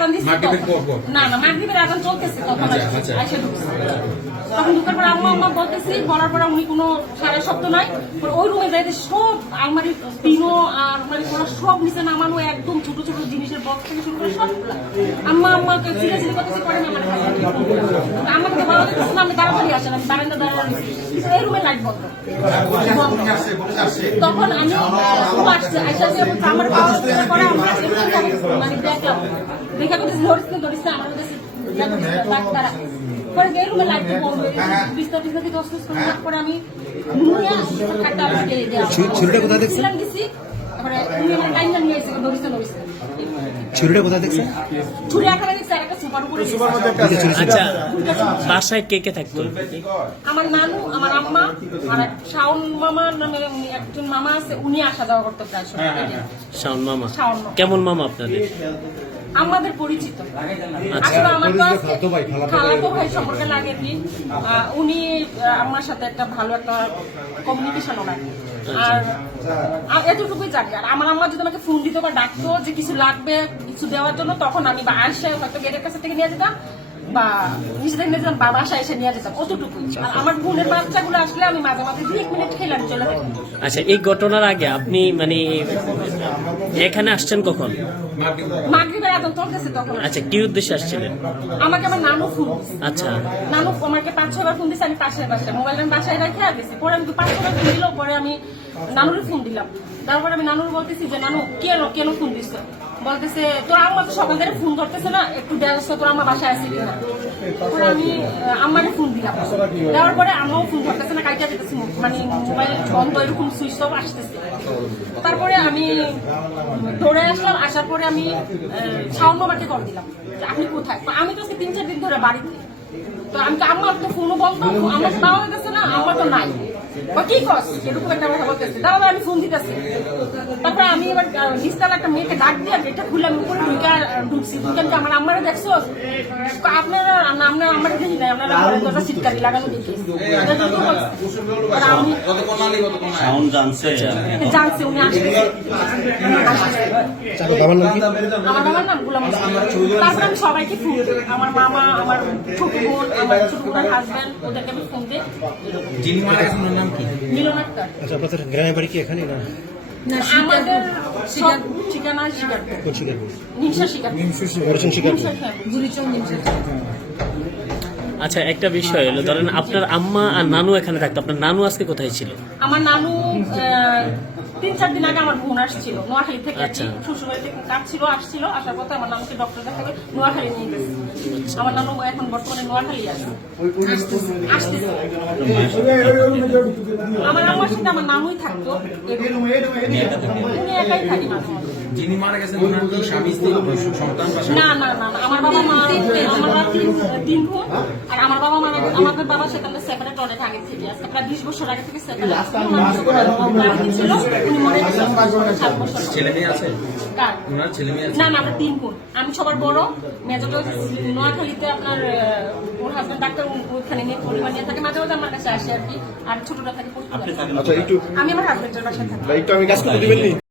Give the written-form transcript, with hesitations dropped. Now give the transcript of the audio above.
আজান দিচ্ছে না না মাগরিবের আজান চলতেছে তখন আইসা ঢুকছে তখন ঢুকার পর আম্মা আম্মা বলতেছি বলার পর উনি কোনো সারা শব্দ নাই ওই রুমে যাইতে সব আলমারির পিনো আর মানে ওরা সব নিচে নামানো একদম ছোট ছোট জিনিসের বক্স থেকে শুরু করে সব আম্মা আম্মাকে সিরিয়াসলি করতেছি পরে আমার আমাকে বলা হচ্ছে না আমি তাড়াতাড়ি আসেন আমি বারান্দা দাঁড়ানো এই রুমে লাইট বন্ধ তখন আমি আসছে আইসা যে আমার পাওয়া পরে মানে দেখলাম দেখা করতেছি ধরিস আমার কাছে ডাক্তার পরে যে রুমে লাইট বন্ধ বিস্তার বিস্তার থেকে অসুস্থ করে আমি ছুরিটা কোথায় দেখছেন? ছুরিটা কোথায় দেখছেন? আচ্ছা, বাসায় কে কে থাকতো? আমার নানু, আমার আম্মা, আর শাওন মামা নামে একজন মামা আছে, উনি আসা যাওয়া করতো প্রায় সময়। শাওন মামা। শাওন মামা। কেমন মামা আপনাদের? আমাদের পরিচিত। আসলে আমার তো খালাতো ভাই সম্পর্কে লাগে কি, উনি আমার সাথে একটা ভালো একটা কমিউনিকেশন ওনার। আর এতটুকুই জানি। আর আমার আম্মা যদি আমাকে ফোন দিত বা ডাকতো যে কিছু লাগবে কিছু দেওয়ার জন্য, তখন আমি আসে হয়তো গেটের কাছে থেকে নিয়ে যেতাম বা নিচে থেকে নিয়ে যেতাম বা বাসায় এসে নিয়ে যেতাম, অতটুকুই। আর আমার বোনের বাচ্চাগুলো আসলে আমি মাঝে মাঝে 2 মিনিট খেলে আমি চলে যেতাম। আচ্ছা, এই ঘটনার আগে আপনি মানে এখানে আসছেন কখন? মাগরিবের আজান চলতেছে তখন। আচ্ছা, কি উদ্দেশ্যে আসছিলেন? আমাকে আমার নানু ফোন। আচ্ছা, নানু আমাকে 5-6 বার ফোন দিচ্ছে, আমি পাশের বাসায় মোবাইল আমি বাসায় রেখে আসছি। পরে আমি 5-6 বার ফোন দিল, পরে আমি নানুর ফোন দিলাম। তারপরে আমি নানুর বলতেছি যে নানু কেন ফোন দিচ্ছ? বলতেছে তোর আম্মা তো সকাল থেকে ফোন ধরতেছে না, একটু দেখছ তোর আম্মা বাসায় আছে কিনা। পরে আমি আম্মাকে ফোন দিলাম, দেওয়ার পরে আম্মাও ফোন ধরতেছে না, কাইটা দিতেছে, মানে মোবাইল বন্ধ এরকম সুইচ অফ আসতেছে। তারপরে আমি দৌড়ে আসলাম, আসার পরে আমি শাওন মামাকে কল দিলাম যে আপনি কোথায়। আমি তো 3-4 দিন ধরে বাড়িতে, তো আমি আমার তো ফোনও বন্ধ, আমার পাওয়া যাচ্ছে না, আমার তো নাই। কি কস এরকম একটা কথা বলতেছে, দাদা আমি ফোন দিতেছি। তারপরে আমি এবার নিচতলা একটা মেয়েকে ডাক দিয়ে গেটটা খুলে আমি উপরে ঢুকছি। আমার আম্মারে দেখছো? আপনারা আমার দেখি নাই, আপনারা দরজা সিটকারি লাগানো দেখি জানছে উনি আসতেছে। আমার বাবার নাম গোলাম হোসেন। তারপরে আমি সবাইকে ফোন দিই, আমার মামা, আমার ছোট বোন, আমার ছোট বোনের হাজবেন্ড, ওদেরকে আমি ফোন দিই। মিলন আক্তার। আচ্ছা, আপনাদের গ্রামের বাড়ি কি এখানে না? আমাদের ঠিকানা আচ্ছা, একটা বিষয় হলো, ধরেন আপনার আম্মা আর নানু এখানে থাকতো, আপনার নানু আজকে কোথায় ছিল? আমার নানু 3-4 দিন আগে আমার বোন আসছিল নোয়াখালী থেকে, শ্বশুরবাড়ি থেকে কাজ ছিল, আসছিল। আসার পথে আমার নানুকে ডক্টর দেখাবে নোয়াখালী নিয়ে গেছে। আমার নানু এখন বর্তমানে নোয়াখালী আসতেছে। আমার আমার সাথে আমার নানুই থাকতো, উনি একাই থাকি মাঝে মাঝে। যিনি মারা গেছেন ওনার কি স্বামী স্ত্রী সন্তান বা না না না, আমার বাবা মা আমরা 3 বোন। আর আমার বাবা মা আমাদের বাবা সেখানে সেপারেট অনেক আগে থেকে আছে, প্রায় 20 বছর আগে থেকে সেপারেট ছিল। উনি মরে গেছেন 7 বছর। ছেলে মেয়ে আছে? কার? ওনার ছেলে মেয়ে আছে? না না, আমরা 3 বোন। আমি সবার বড়, মেজরটা নোয়াখালীতে আপনার ওর হাজবেন্ড ডাক্তার, ওখানে নিয়ে পরিবার নিয়ে থাকে, মাঝে মাঝে আমার কাছে আসে আর কি। আর ছোটটা থাকে। আমি আমার হাজবেন্ডের বাসায় থাকি।